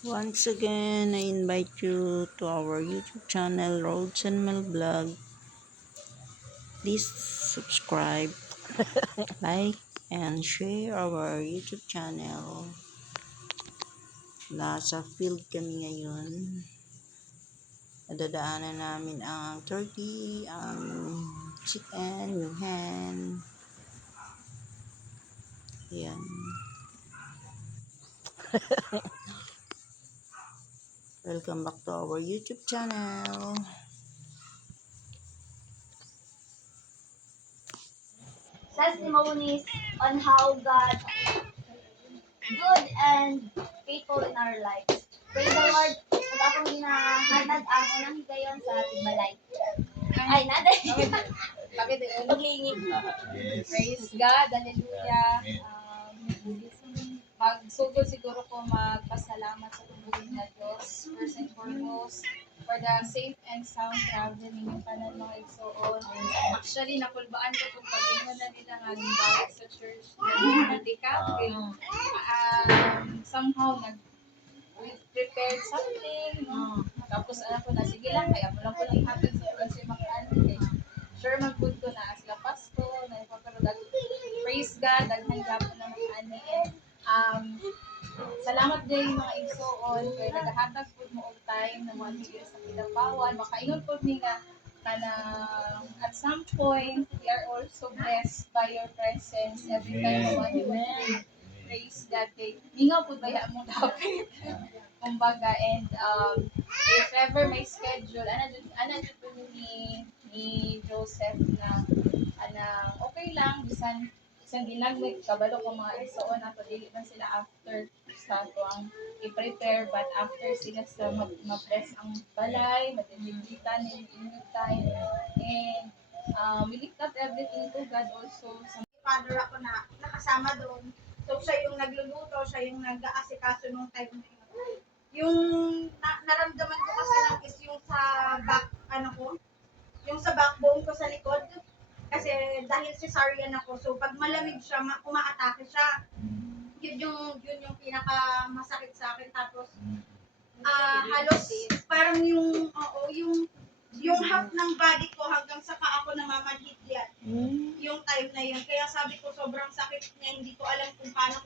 Once again, I invite you to our YouTube channel, Roads and Mel Vlog. Please subscribe, like, and share our YouTube channel. Nasa field kami ngayon. Nadadaanan namin ang turkey, ang chicken, yung hen. Yan. Welcome back to our YouTube channel. Testimonies on how God good and faithful in our lives. Praise the Lord. Kung akong ginahatag ako ng higayon sa ating balay. Ay, naday. Bakit Paglingi. Praise God, hallelujah. Magsugod siguro ko magpasalamat sa tubig na Diyos, first and foremost, for the safe and sound traveling yung tanan mga igsoon. Actually, nakulbaan ko kung pag-ingon na nila nga balik sa church na natikap. Somehow, prepared something, no? Tapos alam ko na, sige lang, kaya mo lang ko lang ihatid sa kasi makaano. Sure, mag-good ko na sila Pasko, na ipaparadag. Praise God, daghan gapon na mag-ani. And, salamat din mga igsoon, kaya nagahatag po mo og time na mga tigil sa Kidapawan. Makaingon po ni nga, at some point, we are also blessed by your presence every time na mga tigil. Praise God, kay hingaw po ba mo dapat. Kumbaga, and if ever may schedule, ana dyan po ni Joseph na okay lang, bisan ginagmit, kabalo ko mga igsoon, ato dili man sila after sa to ang i-prepare, but after sila sa ma-press ang balay, matitigitan, in time, and we lift up everything to God also. Sa father ako na nakasama doon. So, siya yung nagluluto, siya yung nag-aasikaso nung time na yun. Yung naramdaman ko kasi lang is yung sa yung sa backbone ko sa likod. Kasi dahil cesarean ako, so pag malamig siya, umaatake siya. Yun yung pinaka masakit sa akin. Tapos, halos parang yung half ng body ko hanggang sa paa ko namamanhid yan. Yung time na yun. Kaya sabi ko sobrang sakit niya, hindi ko alam kung paano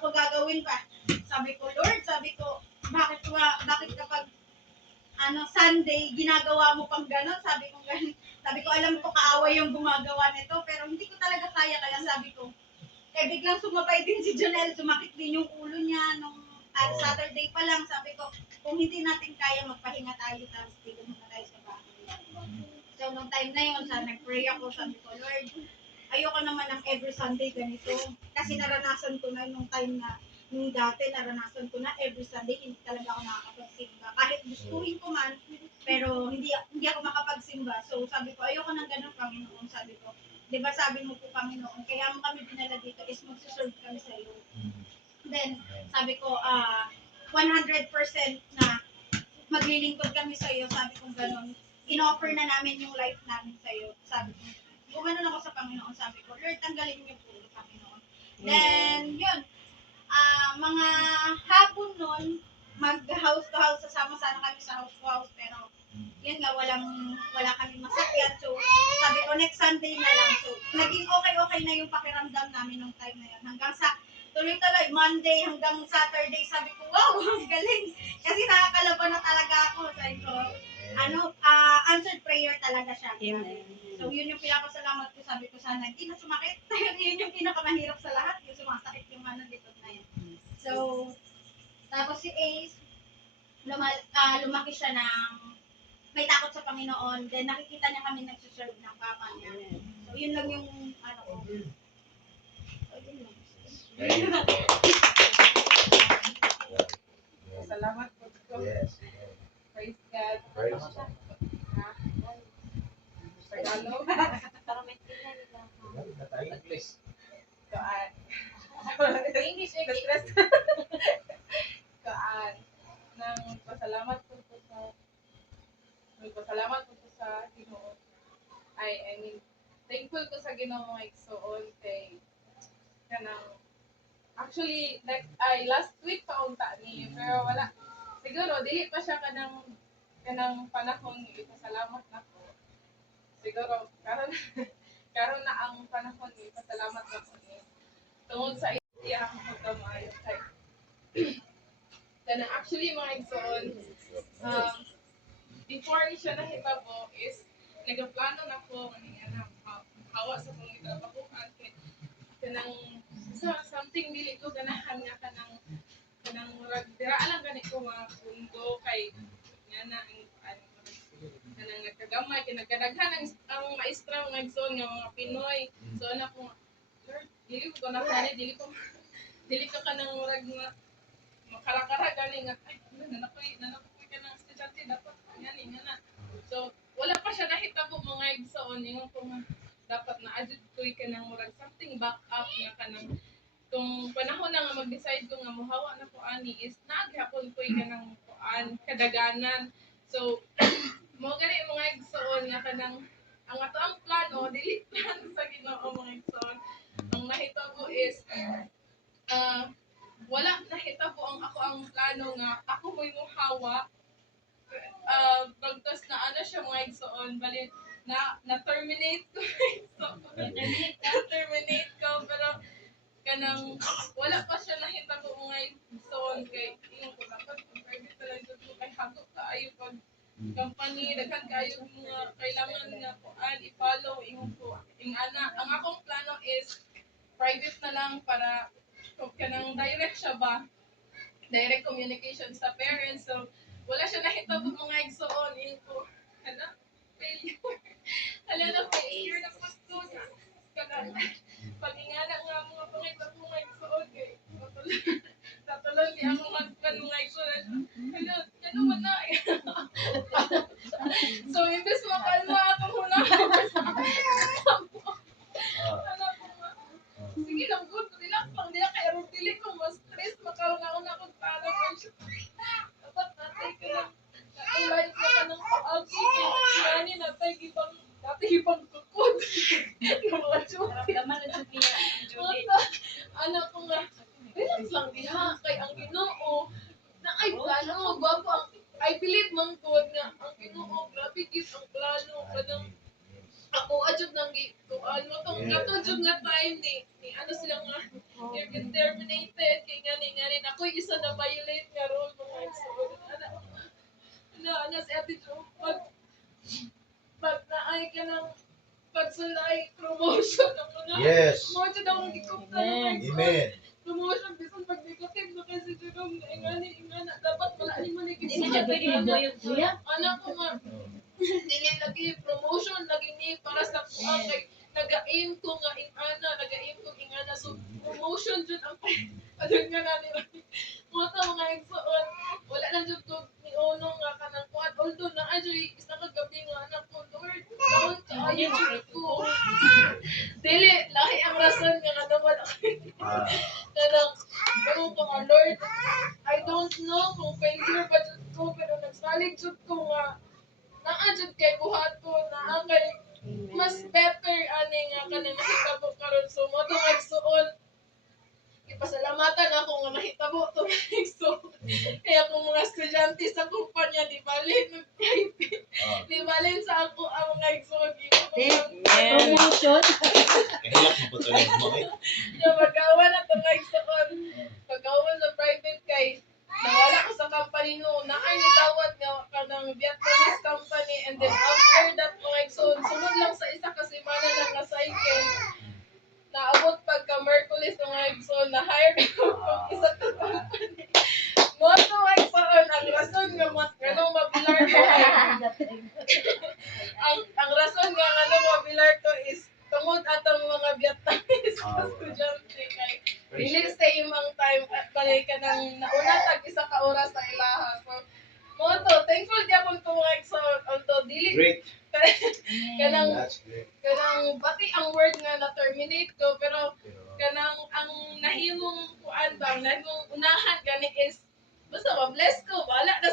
ko gagawin pa. Sabi ko, Lord, sabi ko, bakit kapag Sunday ginagawa mo pang gano'n? Sabi ko gano'n. Sabi ko, alam ko kaaway yung gumagawa nito, pero hindi ko talaga kaya, kaya sabi ko, biglang sumabay din si Jonel, sumakit din yung ulo niya nung Saturday pa lang. Sabi ko, kung hindi natin kaya, magpahinga tayo, tapos tigil muna tayo sa bahay. So, nung time na yun, nag-pray ako, sabi ko, Lord, ayoko naman ng every Sunday ganito. Kasi naranasan ko na nung time na, nung dati, naranasan ko na every Sunday, hindi talaga ako nakakapagsimba. Kahit gustuhin ko man, pero hindi ako makapagsimba. So, sabi ko, ayoko ng ganun, Panginoon. Sabi ko, di ba sabi mo po, Panginoon, kaya mo kami dinala dito is magsuserve kami sa iyo. Then, sabi ko, 100% na maglilingkod kami sa iyo. Sabi ko gano'n. In-offer na namin yung life namin sa iyo. Sabi ko, gumanon ako sa Panginoon. Sabi ko, Lord, tanggalin niyo po, Panginoon. Then, yun, mga hapon nun, mag-house to house, sasama sana kami sa house to house, pero yun nga, wala kami masakyan. So, sabi ko, next Sunday na lang. So, naging okay na yung pakiramdam namin nung time na yun. Hanggang sa, tuloy-tuloy, Monday hanggang Saturday, sabi ko, wow, ang galing. Kasi nakakalaban na talaga ako. Sabi ko, answered prayer talaga siya. Amen. So, yun yung pinapasalamat ko. Sabi ko, sana hindi na sumakit. Yun yung pinakamahirap sa lahat. Yung sumasakit yung likod na yun. So, tapos si Ace, lumaki siya ng may takot sa Panginoon. Then, nakikita niya kami nagsuserve ng papa niya. So, yun lang yung, ko. So, yun lang. salamat po. Yes. Praise God. Praise God. Tagalog. Para may tingnan nila. English. English, stress. Nang pasalamat po sa Ginoo. I mean, thankful ko sa Ginoo mga igsoon kay kanang actually like ay last week pa unta ni pero wala siguro dili pa siya kanang panahon ni ipasalamat nako. Siguro karon karon na ang panahon ni ipasalamat nako ni tungod sa iyang pagkamaayo kay kanang actually mga igsoon before ni siya nahitabo is nagaplano na ko nga hawa sa kong itrabahuan kay kanang something dili ko ganahan nga kanang murag dira lang gani ko nga pundo kay nga na ang kanang nagkagamay kay nagkadaghan ang maestra nga igsoon nga mga Pinoy so ana ko Lord dili ko ganahan dili ka kanang murag nga makarakara gani nga ay nanakoy kanang estudyante dapat ngani nga na so wala pa siya nahitabo mga igsoon ingon ko nga dapat na adjud koy kanang murag something back up nga kanang kung panahon na nga mag-decide ko nga mohawa na ko ani is naaghapon koy kanang kuan kadaganan so mo gani mga igsoon nga kanang ang ato ang plano dili plan sa Ginoo mga igsoon ang nahitabo is wala nahitabo ang ako ang plano nga ako mo'y mohawa pagtas na ano siya mga igsoon bali na-terminate ko na-terminate ko pero kanang wala pa siya nahitabo mga igsoon kay ingon ko dapat private talaga ko kay hagok kaayo pag company daghan kaayo mga kailangan nga kuan i-follow ingon ko ang akong plano is private na lang para kanang direct siya ba direct communication sa parents so wala siya nahitabo mga igsoon ko hala failure hala na failure na po na kanang pag-ingana nga mga pangitabo mga igsoon kay tatulon di ako husband mga igsoon hala ganun man na so imbes makalma ako muna sige lang good relax lang di kay aron dili ko mas stress makauna ako para dapat natay ka lang natay ka kanang paagi kani natay gibang kukod yung mga chuti anak ko nga relax lang diha kay ang Ginoo na ay plano gwapo ang I believe man God nga ang Ginoo grabe gid ang plano kanang ako adjud nang gituan mo tong kato jud nga time ni ano sila nga you're terminated kay ngani ako'y isa na violate nga rule mga igsoon ana si Ate Jo pag naay ka ng pagsulay promotion ang mga Yes. mo jud ang gikupta mga igsoon Amen. promotion bisan pag negative na kasi Jerome ingana dapat wala ni man Hindi siya pwede iboy-boy. anak ko nga dili lagi promotion lagi ni para sa kuha kay nag-aim ko ingana so promotion jud ang adun nga nani mo ta mga igsoon wala na jud ko ni uno nga kanang kuat although na ajoy isa ka gabi nga anak ko Lord taon ka ayo jud ko dili lahi ang rason nga nadawal ako kanang pero ko nga Lord I don't know kung failure ba jud ko pero nagsalig jud ko nga naa jud kay buhaton naa kay mas better ani nga kanang mahitabo karon so mo to igsoon ipasalamatan ako nga nahitabo to igsoon kaya kung mga estudyante sa kumpanya di bali nag-private di bali sa ako ang mga igsoon Promotion. Kahilak mo po tuloy mo eh. so pagkawa na to igsoon pagkawa sa private kay nawala ko sa company no na ay nitawad nga kanang Vietnamese company and then after that mga igsoon sunod lang sa isa ka semana na nga cycle naabot pagka Merkulis mga igsoon na hire ko isa ka company mo to igsoon ang rason nga ganong mabilar ko ang rason nga ganong mabilar ko is tungod atong mga Vietnamese estudyante kay dili same ang time at balay ka nang nauna tag isa ka oras sa ilaha so mo to thankful gyapon ko mga igsoon although dili Great. kanang That's great. kanang bati ang word nga na terminate ko pero kanang ang nahimong kuan bang nahimong unahan gani is basta ma-bless ko wala na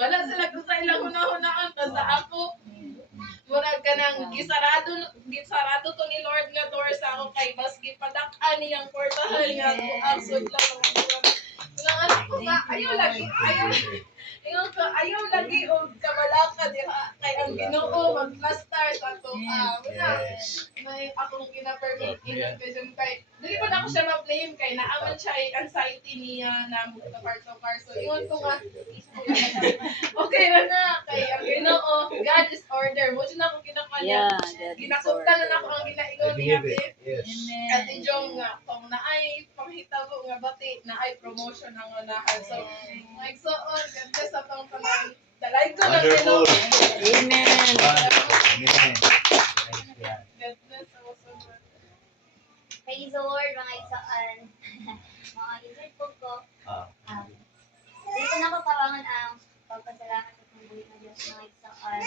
wala sila kung sa ilang hunahunaan basta ako murag kanang gisarado to ni Lord nga door sa ako kay mas gipadak-an kaniyang portahan nga ko absent lang ako. Lang ano ko nga ayaw lagi og kabalaka diha kay ang Ginoo mag-plaster sa to wala may akong gina-permit kasi kay dili pa ako siya ma-blame kay naaman siya anxiety niya na mugta-par so ingon ko nga okay na kay ang Ginoo God is order mo na ako kinakanya ginakuptan na ako ang ginaingon niya Yes. at ijong nga kung naay panghitabo nga bati naay promotion ang unahan so magsuon ganda sa tong tanan dalay ko lang Wonderful. Amen. Wonderful. Amen. Yeah. ganda sa usunod. Praise the Lord, mga isaan. Mga insert ko. Ah. Dito na ko tawangan ang pagpasalamat sa pangbuhay ng Diyos, mga isaan.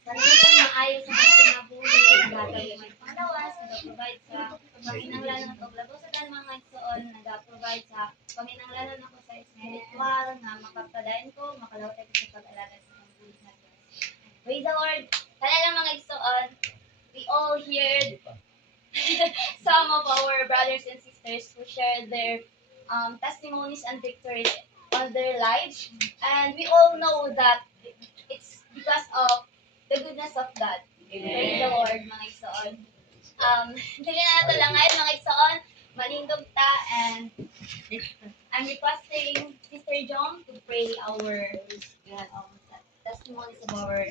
Sanay kang maayos sa mga pinabuhi, nagagawin may panglawas, nag-provide sa paminanglanan at oglabo sa dan mga isaan, nag-provide sa paminanglanan ako sa spiritual, na makapadain ko, makalawtay ko sa pag-alaga sa pangbuhay ng Diyos. Praise the Lord. Kaya lang mga isaan, we all heard some of our brothers and sisters who shared their testimonies and victories on their lives. And we all know that it's because of the goodness of God. Praise the Lord, mga igsoon. Dili na nato lang ngayon, mga igsoon. Manindog ta, and I'm requesting Sister John to pray our testimonies of our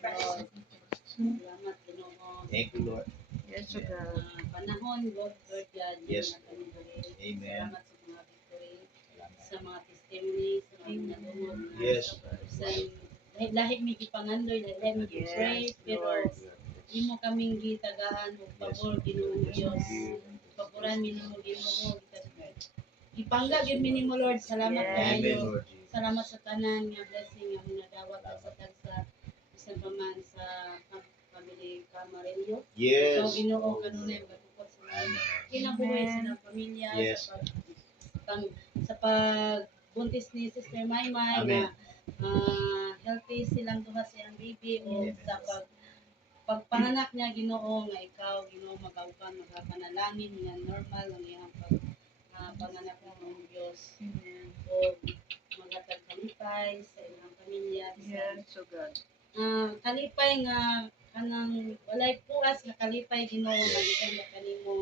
brothers and sisters. Salamat, Ginoo. Thank you, Lord. Yes, O God. Panahon, Lord God, Yes. Amen. Salamat sa mga victory, sa mga testimony, sa mga nagungod na Yes. sa lahi mi gipangandoy, lahi mi pray, pero imo kaming gitagaan og pabor Ginoo Dios. Paboran mi nimo Ginoo. Ipangga gyud mi nimo Lord, salamat Yes. Amen, kaayo. Lord Jesus. Salamat sa tanan nga blessing nga minadawat sa tagsa bisan pa man sa family Camarillo. So Yes. Ginoo kanunay magtukod sa kinabuhi sa ilang pamilya Yes. sa pagbuntis ni Sister Maymay Amen. na healthy silang duha silang baby o Amen. sa pagpanganak niya Ginoo nga ikaw Ginoo magauban magapanalangin nga normal ang iyang panganak ng Diyos o magatag kalipay sa ilang pamilya Yes, O God. kalipay nga kanang walay puas nga kalipay Ginoo nga gikan ba kanimo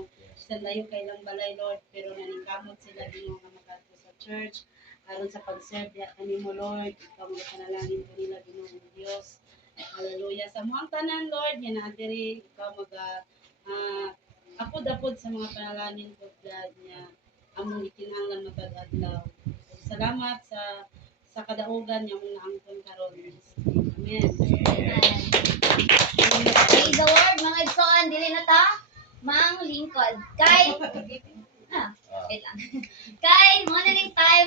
sa layo kay lang balay Lord pero naningkamot sila Ginoo nga makadto sa church aron sa pag-serve ya kanimo Lord ikaw mo panalangin kanila Ginoo Dios hallelujah sa mga tanan Lord nga naa diri ikaw apod-apod sa mga panalangin ko God nga among ikinahanglan matag adlaw salamat sa kadaugan nga mong naangkon karon amen. Praise the Lord, mga igsoon. Dili na ta mang lingkod. Kay, wait lang. Kay, mo na ning time